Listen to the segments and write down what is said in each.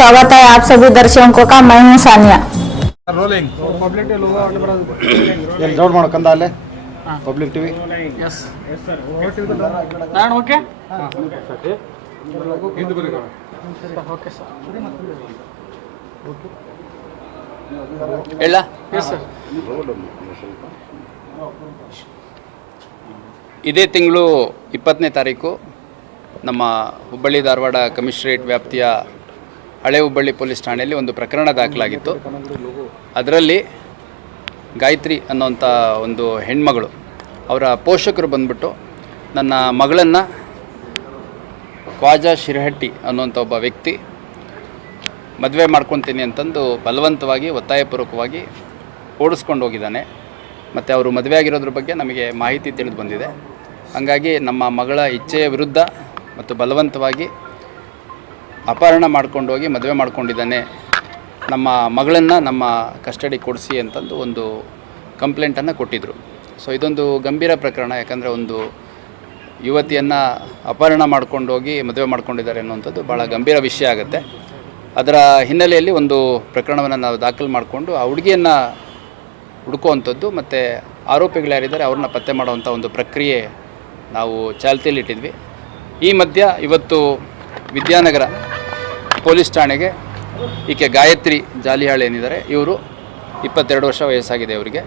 स्वागत है आप सभी दर्शकों का मैं हूं सानिया ರೋಲಿಂಗ್ ಎಲ್ಲಿ ಲೋಡ್ ಮಾಡ್ಕೊಂಡ ಅಲ್ಲೇ ಪಬ್ಲಿಕ್ ಟಿವಿ ಎಸ್ ನಾನು ಓಕೆ ಹಿಂದೆ ಬರೀ ಓಕೆ ಸರ್ ಹೇಳ ಎಸ್ ಸರ್ ಇದೇ ತಿಂಗಳು ಇಪ್ಪತ್ತನೇ ತಾರೀಕು ನಮ್ಮ ಹುಬ್ಬಳ್ಳಿ ಧಾರವಾಡ ಕಮಿಷನರೇಟ್ ವ್ಯಾಪ್ತಿಯ ಹಳೆ ಹುಬ್ಬಳ್ಳಿ ಪೊಲೀಸ್ ಠಾಣೆಯಲ್ಲಿ ಒಂದು ಪ್ರಕರಣ ದಾಖಲಾಗಿತ್ತು. ಅದರಲ್ಲಿ ಗಾಯತ್ರಿ ಅನ್ನೋಂಥ ಒಂದು ಹೆಣ್ಮಗಳು, ಅವರ ಪೋಷಕರು ಬಂದ್ಬಿಟ್ಟು ನನ್ನ ಮಗಳನ್ನು ಖ್ವಾಜಾ ಶಿರಹಟ್ಟಿ ಅನ್ನುವಂಥ ಒಬ್ಬ ವ್ಯಕ್ತಿ ಮದುವೆ ಮಾಡ್ಕೊತೀನಿ ಅಂತಂದು ಬಲವಂತವಾಗಿ, ಒತ್ತಾಯಪೂರ್ವಕವಾಗಿ ಓಡಿಸ್ಕೊಂಡು ಹೋಗಿದ್ದಾನೆ. ಮತ್ತು ಅವರು ಮದುವೆ ಆಗಿರೋದ್ರ ಬಗ್ಗೆ ನಮಗೆ ಮಾಹಿತಿ ತಿಳಿದು ಬಂದಿದೆ. ಹಾಗಾಗಿ ನಮ್ಮ ಮಗಳ ಇಚ್ಛೆಯ ವಿರುದ್ಧ ಮತ್ತು ಬಲವಂತವಾಗಿ ಅಪಹರಣ ಮಾಡ್ಕೊಂಡು ಹೋಗಿ ಮದುವೆ ಮಾಡ್ಕೊಂಡಿದ್ದಾನೆ. ನಮ್ಮ ಮಗಳನ್ನು ನಮ್ಮ ಕಸ್ಟಡಿ ಕೊಡಿಸಿ ಅಂತಂದು ಒಂದು ಕಂಪ್ಲೇಂಟನ್ನು ಕೊಟ್ಟಿದ್ದರು ಸೊ, ಇದೊಂದು ಗಂಭೀರ ಪ್ರಕರಣ, ಯಾಕಂದರೆ ಒಂದು ಯುವತಿಯನ್ನು ಅಪಹರಣ ಮಾಡ್ಕೊಂಡು ಹೋಗಿ ಮದುವೆ ಮಾಡ್ಕೊಂಡಿದ್ದಾರೆ ಅನ್ನುವಂಥದ್ದು ಭಾಳ ಗಂಭೀರ ವಿಷಯ ಆಗುತ್ತೆ. ಅದರ ಹಿನ್ನೆಲೆಯಲ್ಲಿ ಒಂದು ಪ್ರಕರಣವನ್ನು ನಾವು ದಾಖಲು ಮಾಡಿಕೊಂಡು ಆ ಹುಡುಗಿಯನ್ನು ಹುಡುಕುವಂಥದ್ದು ಮತ್ತು ಆರೋಪಿಗಳು ಯಾರಿದ್ದಾರೆ ಅವ್ರನ್ನ ಪತ್ತೆ ಮಾಡುವಂಥ ಒಂದು ಪ್ರಕ್ರಿಯೆ ನಾವು ಚಾಲ್ತಿಯಲ್ಲಿಟ್ಟಿದ್ವಿ. ಈ ಮಧ್ಯ ಇವತ್ತು ವಿದ್ಯಾನಗರ ಪೊಲೀಸ್ ಠಾಣೆಗೆ ಈಕೆ ಗಾಯತ್ರಿ ಜಾಲಿಹಾಳ್ ಏನಿದ್ದಾರೆ, ಇವರು ಇಪ್ಪತ್ತೆರಡು ವರ್ಷ ವಯಸ್ಸಾಗಿದೆ ಅವರಿಗೆ.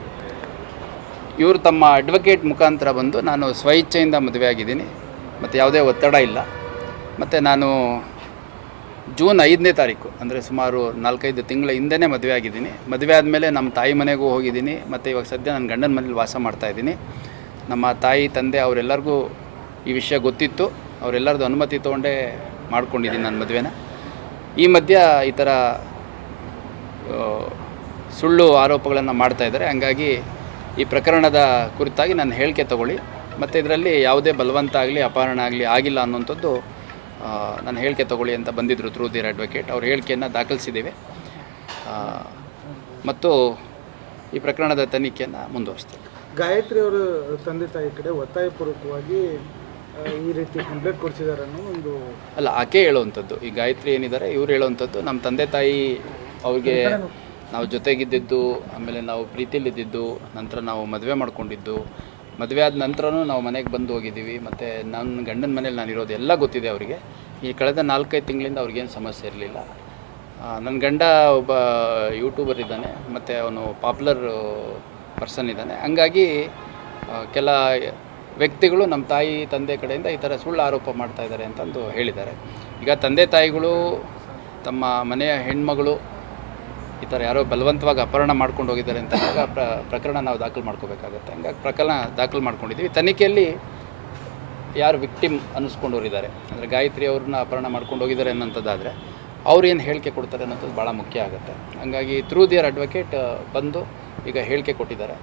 ಇವರು ತಮ್ಮ ಅಡ್ವೊಕೇಟ್ ಮುಖಾಂತರ ಬಂದು ನಾನು ಸ್ವಇಚ್ಛೆಯಿಂದ ಮದುವೆ ಆಗಿದ್ದೀನಿ, ಮತ್ತು ಯಾವುದೇ ಒತ್ತಡ ಇಲ್ಲ. ಮತ್ತು ನಾನು ಜೂನ್ ಐದನೇ ತಾರೀಕು, ಅಂದರೆ ಸುಮಾರು ನಾಲ್ಕೈದು ತಿಂಗಳ ಹಿಂದೆನೇ ಮದುವೆ ಆಗಿದ್ದೀನಿ. ಮದುವೆ ಆದಮೇಲೆ ನಮ್ಮ ತಾಯಿ ಮನೆಗೂ ಹೋಗಿದ್ದೀನಿ, ಮತ್ತು ಇವಾಗ ಸದ್ಯ ನನ್ನ ಗಂಡನ ಮನೇಲಿ ವಾಸ ಮಾಡ್ತಾ ಇದ್ದೀನಿ. ನಮ್ಮ ತಾಯಿ, ತಂದೆ ಅವರೆಲ್ಲರಿಗೂ ಈ ವಿಷಯ ಗೊತ್ತಿತ್ತು. ಅವರೆಲ್ಲರದ್ದು ಅನುಮತಿ ತೊಗೊಂಡೇ ಮಾಡ್ಕೊಂಡಿದ್ದೀನಿ ನನ್ನ ಮದುವೆನ. ಈ ಮಧ್ಯ ಈ ಥರ ಸುಳ್ಳು ಆರೋಪಗಳನ್ನು ಮಾಡ್ತಾ ಇದ್ದಾರೆ. ಹಂಗಾಗಿ ಈ ಪ್ರಕರಣದ ಕುರಿತಾಗಿ ನಾನು ಹೇಳಿಕೆ ತಗೊಳ್ಳಿ. ಮತ್ತು ಇದರಲ್ಲಿ ಯಾವುದೇ ಬಲವಂತ ಆಗಲಿ ಅಪಹರಣ ಆಗಲಿ ಆಗಿಲ್ಲ ಅನ್ನುವಂಥದ್ದು ಆ, ನಾನು ಹೇಳಿಕೆ ತಗೊಳ್ಳಿ ಅಂತ ಬಂದಿದ್ದರು ಥ್ರೂ ದಿರ್ ಅಡ್ವೊಕೇಟ್ ಅವ್ರ ಹೇಳಿಕೆಯನ್ನು ದಾಖಲಿಸಿದ್ದೇವೆ. ಮತ್ತು ಈ ಪ್ರಕರಣದ ತನಿಖೆಯನ್ನು ಮುಂದುವರಿಸ್ತೇವೆ. ಗಾಯತ್ರಿ ಅವರು ತಂದೆ ತಾಯಿ ಕಡೆ ಒತ್ತಾಯಪೂರ್ವಕವಾಗಿ ಈ ರೀತಿ ಕಂಪ್ಲೇಂಟ್ ಕೊಡಿಸಿದ್ದಾರೆ ಒಂದು ಅಲ್ಲ, ಆಕೆ ಹೇಳುವಂಥದ್ದು. ಈ ಗಾಯತ್ರಿ ಏನಿದ್ದಾರೆ ಇವ್ರು ಹೇಳುವಂಥದ್ದು ನಮ್ಮ ತಂದೆ ತಾಯಿ ಅವ್ರಿಗೆ ನಾವು ಜೊತೆಗಿದ್ದಿದ್ದು, ಆಮೇಲೆ ನಾವು ಪ್ರೀತಿಲಿದ್ದಿದ್ದು, ನಂತರ ನಾವು ಮದುವೆ ಮಾಡ್ಕೊಂಡಿದ್ದು, ಮದುವೆ ಆದ ನಂತರನೂ ನಾವು ಮನೆಗೆ ಬಂದು ಹೋಗಿದ್ದೀವಿ, ಮತ್ತು ನನ್ನ ಗಂಡನ ಮನೇಲಿ ನಾನು ಇರೋದು ಎಲ್ಲ ಗೊತ್ತಿದೆ ಅವರಿಗೆ. ಈ ಕಳೆದ ನಾಲ್ಕೈದು ತಿಂಗಳಿಂದ ಅವ್ರಿಗೇನು ಸಮಸ್ಯೆ ಇರಲಿಲ್ಲ. ನನ್ನ ಗಂಡ ಒಬ್ಬ ಯೂಟ್ಯೂಬರ್ ಇದ್ದಾನೆ, ಮತ್ತು ಅವನು ಪಾಪ್ಯುಲರ್ ಪರ್ಸನ್ ಇದ್ದಾನೆ. ಹಂಗಾಗಿ ಕೆಲ ವ್ಯಕ್ತಿಗಳು ನಮ್ಮ ತಾಯಿ, ತಂದೆ ಕಡೆಯಿಂದ ಈ ಥರ ಸುಳ್ಳು ಆರೋಪ ಮಾಡ್ತಾ ಇದ್ದಾರೆ ಅಂತಂದು ಹೇಳಿದ್ದಾರೆ. ಈಗ ತಂದೆ ತಾಯಿಗಳು, ತಮ್ಮ ಮನೆಯ ಹೆಣ್ಮಗಳು ಈ ಥರ ಯಾರೋ ಬಲವಂತವಾಗಿ ಅಪಹರಣ ಮಾಡ್ಕೊಂಡು ಹೋಗಿದ್ದಾರೆ ಅಂತ ಪ್ರ, ಪ್ರಕರಣ ನಾವು ದಾಖಲು ಮಾಡ್ಕೋಬೇಕಾಗತ್ತೆ. ಹಂಗಾಗಿ ಪ್ರಕರಣ ದಾಖಲು ಮಾಡ್ಕೊಂಡಿದ್ದೀವಿ. ತನಿಖೆಯಲ್ಲಿ ಯಾರು ವಿಕ್ಟಿಮ್ ಅನ್ನಿಸ್ಕೊಂಡವರಿದ್ದಾರೆ ಅಂದರೆ ಗಾಯತ್ರಿ ಅವ್ರನ್ನ ಅಪಹರಣ ಮಾಡ್ಕೊಂಡು ಹೋಗಿದ್ದಾರೆ ಅನ್ನೋಂಥದ್ದಾದರೆ ಅವ್ರು ಏನು ಹೇಳಿಕೆ ಕೊಡ್ತಾರೆ ಅನ್ನೋದು ಭಾಳ ಮುಖ್ಯ ಆಗುತ್ತೆ. ಹಂಗಾಗಿ ಥ್ರೂ ದಿಯರ್ ಅಡ್ವೊಕೇಟ್ ಬಂದು ಈಗ ಹೇಳಿಕೆ ಕೊಟ್ಟಿದ್ದಾರೆ.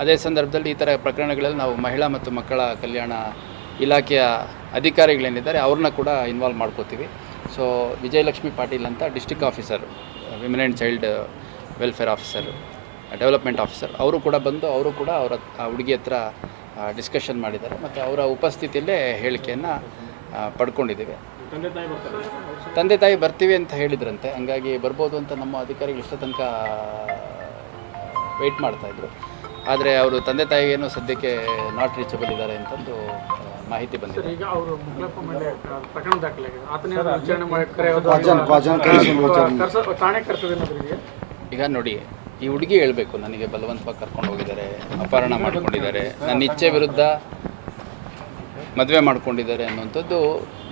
ಅದೇ ಸಂದರ್ಭದಲ್ಲಿ ಈ ಥರ ಪ್ರಕರಣಗಳಲ್ಲಿ ನಾವು ಮಹಿಳಾ ಮತ್ತು ಮಕ್ಕಳ ಕಲ್ಯಾಣ ಇಲಾಖೆಯ ಅಧಿಕಾರಿಗಳೇನಿದ್ದಾರೆ ಅವ್ರನ್ನ ಕೂಡ ಇನ್ವಾಲ್ವ್ ಮಾಡ್ಕೋತೀವಿ. ಸೊ ವಿಜಯಲಕ್ಷ್ಮಿ ಪಾಟೀಲ್ ಅಂತ district officer women and child welfare officer development officer ಅವರು ಕೂಡ ಬಂದು ಅವರು ಕೂಡ ಅವರ ಆ ಹುಡುಗಿ ಹತ್ರ ಡಿಸ್ಕಷನ್ ಮಾಡಿದ್ದಾರೆ ಮತ್ತು ಅವರ ಉಪಸ್ಥಿತಿಯಲ್ಲೇ ಹೇಳಿಕೆಯನ್ನು ಪಡ್ಕೊಂಡಿದ್ದೀವಿ. ತಂದೆ ತಾಯಿ ಬರ್ತೀವಿ ಅಂತ ಹೇಳಿದ್ರಂತೆ. ಹಂಗಾಗಿ ಬರ್ಬೋದು ಅಂತ ನಮ್ಮ ಅಧಿಕಾರಿಗಳು ಇಷ್ಟ ತನಕ ವೆಯ್ಟ್ ಮಾಡ್ತಾಯಿದ್ರು ಆದರೆ ಅವರು ತಂದೆ ತಾಯಿಗೇನು ಸದ್ಯಕ್ಕೆ ನಾಟ್ ರೀಚಬಲ್ ಇದ್ದಾರೆ ಅಂತಂದು ಮಾಹಿತಿ ಬಂದಿದೆ. ಅವರು ಪ್ರಕರಣ ದಾಖಲಾಗಿದೆ. ಈಗ ನೋಡಿ ಈ ಹುಡುಗಿ ಹೇಳಬೇಕು ನನಗೆ ಬಲವಂತವಾಗಿ ಕರ್ಕೊಂಡು ಹೋಗಿದ್ದಾರೆ ಅಪಹರಣ ಮಾಡ್ಕೊಂಡಿದ್ದಾರೆ ನನ್ನ ಇಚ್ಛೆ ವಿರುದ್ಧ ಮದುವೆ ಮಾಡ್ಕೊಂಡಿದ್ದಾರೆ ಅನ್ನುವಂಥದ್ದು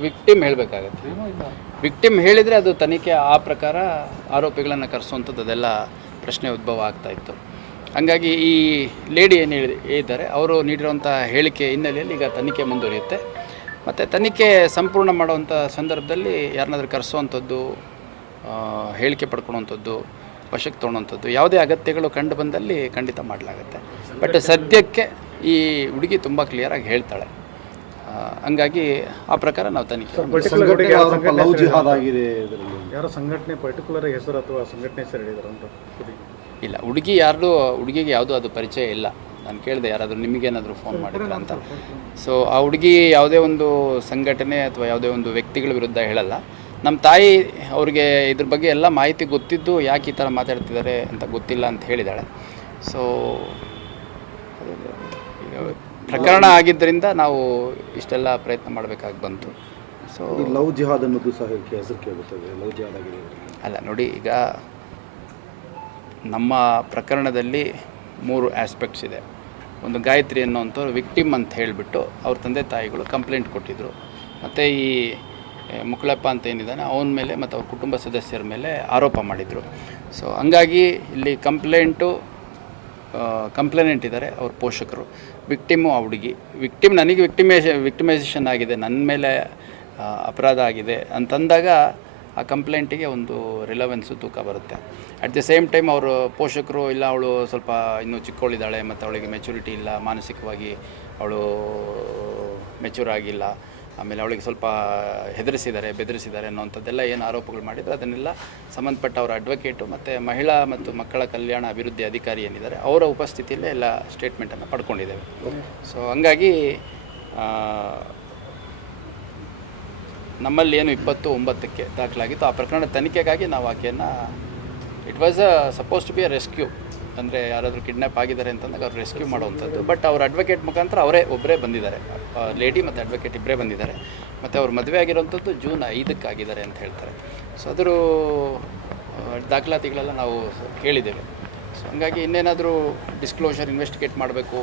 ವಿಕ್ಟಿಮ್ ಹೇಳಬೇಕಾಗತ್ತೆ. ವಿಕ್ಟಿಮ್ ಹೇಳಿದರೆ ಅದು ತನಿಖೆ ಆ ಪ್ರಕಾರ ಆರೋಪಿಗಳನ್ನು ಕರೆಸುವಂಥದ್ದು ಅದೆಲ್ಲ ಪ್ರಶ್ನೆ ಉದ್ಭವ ಆಗ್ತಾ ಇತ್ತು. ಹಂಗಾಗಿ ಈ ಲೇಡಿ ಏನು ಹೇಳಿ ಇದ್ದಾರೆ ಅವರು ನೀಡಿರುವಂಥ ಹೇಳಿಕೆ ಹಿನ್ನೆಲೆಯಲ್ಲಿ ಈಗ ತನಿಖೆ ಮುಂದುವರಿಯುತ್ತೆ. ಮತ್ತು ತನಿಖೆ ಸಂಪೂರ್ಣ ಮಾಡುವಂಥ ಸಂದರ್ಭದಲ್ಲಿ ಯಾರನ್ನಾದ್ರೂ ಕರೆಸುವಂಥದ್ದು ಆ, ಹೇಳಿಕೆ ಪಡ್ಕೊಳುವಂಥದ್ದು ವಶಕ್ಕೆ ತೊಗೊಳುವಂಥದ್ದು ಯಾವುದೇ ಅಗತ್ಯಗಳು ಕಂಡು ಬಂದಲ್ಲಿ ಖಂಡಿತ ಮಾಡಲಾಗುತ್ತೆ. ಬಟ್ ಸದ್ಯಕ್ಕೆ ಈ ಹುಡುಗಿ ತುಂಬ ಕ್ಲಿಯರಾಗಿ ಹೇಳ್ತಾಳೆ. ಹಂಗಾಗಿ ಆ ಪ್ರಕಾರ ನಾವು ತನಿಖೆ ಯಾರೋ ಸಂಘಟನೆ ಪರ್ಟಿಕ್ಯುಲರ್ ಹೆಸರು ಅಥವಾ ಸಂಘಟನೆ ಹೆಸರು ಹೇಳಿದಾರೆ ಅಂತ ಇಲ್ಲ ಹುಡುಗಿ ಯಾರ್ದು ಹುಡುಗಿಗೆ ಯಾವುದೂ ಅದು ಪರಿಚಯ ಇಲ್ಲ. ನಾನು ಕೇಳಿದೆ ಯಾರಾದರೂ ನಿಮಗೇನಾದರೂ ಫೋನ್ ಮಾಡಿದ್ರ ಅಂತ. ಸೊ ಆ ಹುಡುಗಿ ಯಾವುದೇ ಒಂದು ಸಂಘಟನೆ ಅಥವಾ ಯಾವುದೇ ಒಂದು ವ್ಯಕ್ತಿಗಳ ವಿರುದ್ಧ ಹೇಳಲ್ಲ. ನಮ್ಮ ತಾಯಿ ಅವ್ರಿಗೆ ಇದ್ರ ಬಗ್ಗೆ ಎಲ್ಲ ಮಾಹಿತಿ ಗೊತ್ತಿದ್ದು ಯಾಕೆ ಈ ಥರ ಮಾತಾಡ್ತಿದ್ದಾರೆ ಅಂತ ಗೊತ್ತಿಲ್ಲ ಅಂತ ಹೇಳಿದ್ದಾಳೆ ಸೊ ಪ್ರಕರಣ ಆಗಿದ್ದರಿಂದ ನಾವು ಇಷ್ಟೆಲ್ಲ ಪ್ರಯತ್ನ ಮಾಡಬೇಕಾಗಿ ಬಂತು. ಸೊ ಲವ್ ಜಿಹಾದ್ ಅನ್ನೋದು ಸಹ ಹೆಸರು ಕೇಳುತ್ತದೆ ಲವ್ ಜಿಹಾದ್ ಆಗಿದೆ ಅಲ್ಲ ನೋಡಿ ಈಗ ನಮ್ಮ ಪ್ರಕರಣದಲ್ಲಿ ಮೂರು ಆಸ್ಪೆಕ್ಟ್ಸ್ ಇದೆ. ಒಂದು ಗಾಯತ್ರಿ ಅನ್ನೋಂಥವ್ರು ವಿಕ್ಟಿಮ್ ಅಂತ ಹೇಳಿಬಿಟ್ಟು ಅವ್ರ ತಂದೆ ತಾಯಿಗಳು ಕಂಪ್ಲೇಂಟ್ ಕೊಟ್ಟಿದ್ದರು ಮತ್ತು ಈ ಮುಕ್ಳಪ್ಪ ಅಂತ ಏನಿದ್ದಾನೆ, ಅವನ ಮೇಲೆ ಮತ್ತು ಅವ್ರ ಕುಟುಂಬ ಸದಸ್ಯರ ಮೇಲೆ ಆರೋಪ ಮಾಡಿದರು. ಸೊ ಹಂಗಾಗಿ ಇಲ್ಲಿ ಕಂಪ್ಲೇಂಟು ಕಂಪ್ಲೇನೆಂಟ್ ಇದ್ದಾರೆ ಅವ್ರ ಪೋಷಕರು. ವಿಕ್ಟಿಮು ಆ ಹುಡುಗಿ. ವಿಕ್ಟಿಮ್ ನನಗೆ ವಿಕ್ಟಿಮೇಷ ವಿಕ್ಟಿಮೈಸೇಷನ್ ಆಗಿದೆ. ನನ್ನ ಮೇಲೆ ಅಪರಾಧ ಆಗಿದೆ ಅಂತಂದಾಗ ಆ ಕಂಪ್ಲೇಂಟಿಗೆ ಒಂದು ರಿಲವೆನ್ಸು ತೂಕ ಬರುತ್ತೆ. ಅಟ್ ದ ಸೇಮ್ ಟೈಮ್ ಅವರು ಪೋಷಕರು ಇಲ್ಲ, ಅವಳು ಸ್ವಲ್ಪ ಇನ್ನೂ ಚಿಕ್ಕವಳಿದ್ದಾಳೆ ಮತ್ತು ಅವಳಿಗೆ ಮೆಚುರಿಟಿ ಇಲ್ಲ, ಮಾನಸಿಕವಾಗಿ ಅವಳು ಮೆಚೂರ್ ಆಗಿಲ್ಲ, ಆಮೇಲೆ ಅವಳಿಗೆ ಸ್ವಲ್ಪ ಹೆದರಿಸಿದ್ದಾರೆ, ಬೆದರಿಸಿದ್ದಾರೆ ಅನ್ನೋವಂಥದ್ದೆಲ್ಲ ಏನು ಆರೋಪಗಳು ಮಾಡಿದ್ರು ಅದನ್ನೆಲ್ಲ ಸಂಬಂಧಪಟ್ಟ ಅವರ ಅಡ್ವೊಕೇಟು ಮತ್ತು ಮಹಿಳಾ ಮತ್ತು ಮಕ್ಕಳ ಕಲ್ಯಾಣ ಅಭಿವೃದ್ಧಿ ಅಧಿಕಾರಿ ಏನಿದ್ದಾರೆ, ಅವರ ಉಪಸ್ಥಿತಿಯಲ್ಲೇ ಎಲ್ಲ ಸ್ಟೇಟ್ಮೆಂಟನ್ನು ಪಡ್ಕೊಂಡಿದ್ದೇವೆ. ಸೊ ಹಂಗಾಗಿ ನಮ್ಮಲ್ಲಿ ಏನು ಇಪ್ಪತ್ತು ಒಂಬತ್ತಕ್ಕೆ ದಾಖಲಾಗಿತ್ತು. ಆ ಪ್ರಕರಣ ತನಿಖೆಗಾಗಿ ನಾವು ಆಕೆಯನ್ನು it was a supposed to be a rescue ಅಂದರೆ ಯಾರಾದರೂ ಕಿಡ್ನ್ಯಾಪ್ ಆಗಿದ್ದಾರೆ ಅಂತಂದಾಗ ಅವ್ರು ರೆಸ್ಕ್ಯೂ ಮಾಡುವಂಥದ್ದು. ಬಟ್ ಅವ್ರ ಅಡ್ವೊಕೇಟ್ ಮುಖಾಂತರ ಅವರೇ ಒಬ್ಬರೇ ಬಂದಿದ್ದಾರೆ. ಲೇಡಿ ಮತ್ತು ಅಡ್ವೊಕೇಟ್ ಇಬ್ಬರೇ ಬಂದಿದ್ದಾರೆ. ಮತ್ತು ಅವ್ರು ಮದುವೆ ಆಗಿರೋಂಥದ್ದು ಜೂನ್ ಐದಕ್ಕೆ ಆಗಿದ್ದಾರೆ ಅಂತ ಹೇಳ್ತಾರೆ. ಸೊ ಅದರ ದಾಖಲಾತಿಗಳೆಲ್ಲ ನಾವು ಕೇಳಿದ್ದೇವೆ. ಸೊ ಹಂಗಾಗಿ ಇನ್ನೇನಾದರೂ ಡಿಸ್ಕ್ಲೋಷರ್ ಇನ್ವೆಸ್ಟಿಗೇಟ್ ಮಾಡಬೇಕು.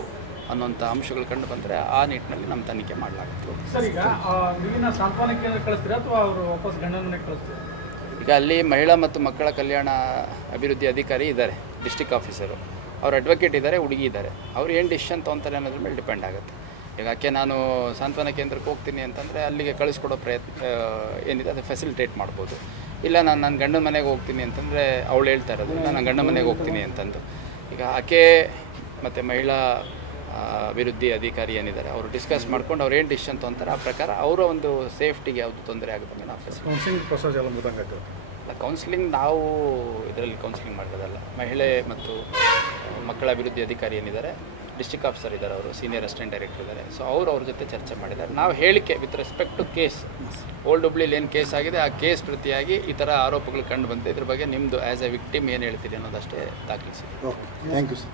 ಅನ್ನೋಂಥ ಅಂಶಗಳು ಕಂಡು ಬಂದರೆ ಆ ನಿಟ್ಟಿನಲ್ಲಿ ನಮ್ಮ ತನಿಖೆ ಮಾಡಲಾಗುತ್ತೆ ಈಗ ಅಲ್ಲಿ ಮಹಿಳಾ ಮತ್ತು ಮಕ್ಕಳ ಕಲ್ಯಾಣ ಅಭಿವೃದ್ಧಿ ಅಧಿಕಾರಿ ಇದ್ದಾರೆ ಡಿಸ್ಟಿಕ್ ಆಫೀಸರು. ಅವ್ರ ಅಡ್ವೊಕೇಟ್ ಇದ್ದಾರೆ ಹುಡುಗಿ ಇದ್ದಾರೆ. ಅವ್ರು ಏನು ಡಿಸಿಷನ್ ತೊಗೊತಾರೆ ಅನ್ನೋದ್ರ ಮೇಲೆ ಡಿಪೆಂಡ್ ಆಗುತ್ತೆ. ಈಗ ಆಕೆ ನಾನು ಸಾಂತ್ವನ ಕೇಂದ್ರಕ್ಕೆ ಹೋಗ್ತೀನಿ ಅಂತಂದರೆ ಅಲ್ಲಿಗೆ ಕಳಿಸ್ಕೊಡೋ ಪ್ರಯತ್ನ ಏನಿದೆ ಅದು ಫೆಸಿಲಿಟೇಟ್ ಮಾಡ್ಬೋದು. ಇಲ್ಲ ನಾನು ನನ್ನ ಗಂಡನ ಮನೆಗೆ ಹೋಗ್ತೀನಿ ಅಂತಂದರೆ ಅವಳು ಹೇಳ್ತಾ ಇರೋದು ಇಲ್ಲ ನಾನು ಗಂಡನ ಮನೆಗೆ ಹೋಗ್ತೀನಿ ಅಂತಂದು. ಈಗ ಆಕೆ ಮತ್ತು ಮಹಿಳಾ ಅಭಿವೃದ್ಧಿ ಅಧಿಕಾರಿ ಏನಿದ್ದಾರೆ ಅವರು ಡಿಸ್ಕಸ್ ಮಾಡ್ಕೊಂಡು ಅವ್ರು ಏನು ಡಿಸಿಷನ್ ತೊಗೊಂತಾರೆ ಆ ಪ್ರಕಾರ ಅವರ ಒಂದು ಸೇಫ್ಟಿಗೆ ಯಾವುದು ತೊಂದರೆ ಆಗುತ್ತೆ ನಾವು ಕೌನ್ಸಿಲಿಂಗ್ ಪ್ರೊಸೆಸ್ ಎಲ್ಲ ಮುದಂಗ ಕೌನ್ಸಿಲಿಂಗ್ ನಾವು ಇದರಲ್ಲಿ ಕೌನ್ಸಿಲಿಂಗ್ ಮಾಡೋದಲ್ಲ ಮಹಿಳೆ ಮತ್ತು ಮಕ್ಕಳ ಅಭಿವೃದ್ಧಿ ಅಧಿಕಾರಿ ಏನಿದ್ದಾರೆ ಡಿಸ್ಟಿಕ್ ಆಫೀಸರ್ ಇದ್ದಾರೆ ಅವರು ಸೀನಿಯರ್ ಅಸಿಸ್ಟೆಂಟ್ ಡೈರೆಕ್ಟರ್ ಇದ್ದಾರೆ. ಸೊ ಅವರು ಅವ್ರ ಜೊತೆ ಚರ್ಚೆ ಮಾಡಿದ್ದಾರೆ. ನಾವು ಹೇಳಿಕೆ with respect to case old ಹುಬ್ಳಿಲಿ ಏನು ಕೇಸ್ ಆಗಿದೆ ಆ ಕೇಸ್ ಪ್ರತಿಯಾಗಿ ಈ ಥರ ಆರೋಪಗಳು ಕಂಡು ಬಂದಿದೆ. ಇದ್ರ ಬಗ್ಗೆ ನಿಮ್ಮದು ಆ್ಯಸ್ ಎ ವಿಕ್ಟಿಮ್ ಏನು ಹೇಳ್ತೀರಿ ಅನ್ನೋದಷ್ಟೇ ದಾಖಲಿಸಿದೆ okay thank you sir